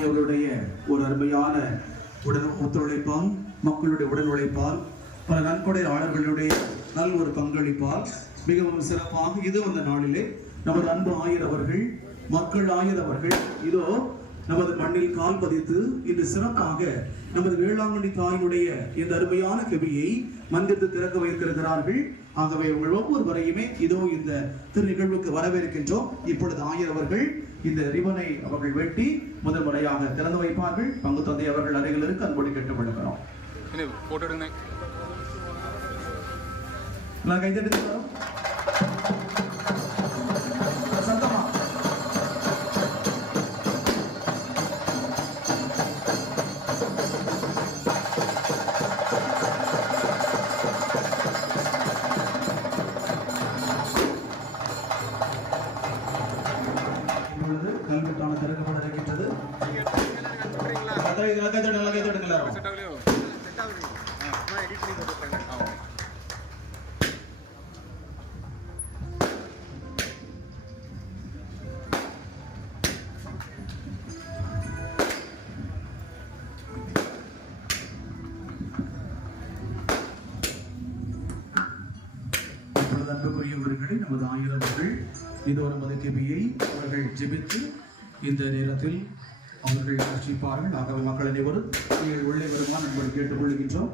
சாமி அவர்களுடைய ஒரு அருமையான ஒத்துழைப்பால், மக்களுடைய உடல் உழைப்பால், பல நன்கொடையாளர்களுடைய நல்ல ஒரு பங்களிப்பால் மிகவும் சிறப்பாக இது அந்த நாளிலே நமது அன்பு ஆயர் அவர்கள், மக்கள் ஆயர் அவர்கள் இதோ நமது மண்ணில் கால் பதித்து இன்று சிறப்பாக நமது வேளாங்கண்ணி தாயினுடைய இந்த அருமையான கவியை மந்திரத்தை திறக்க வைத்திருக்கிறார்கள். ஆகவே உங்கள் ஒவ்வொருவரையுமே இதோ இந்த திரு நிகழ்வுக்கு வரவேற்கின்றோம். இப்பொழுது ஆயர் அவர்கள் இந்த ரிபனை அவர்கள் வெட்டி முதல் முறையாக திறந்து வைப்பார்கள். பங்கு தந்தை அவர்கள் அருகில் இருக்க அன்போடு கேட்டுக்கொள்கிறோம். சத்தமா கல்வெட்டான திறக்கப்பட இருக்கின்றது. அன்புக்குரியவர்களை நமது ஆயிரவர்கள் இதுவரை மதக்கபியை அவர்கள் ஜெபித்து இந்த நேரத்தில் அவர்கள் ரட்சிப்பார்கள். ஆகவே மக்கள் அனைவரும் உள்ளே வருமாறு கேட்டுக்கொள்கின்றோம்.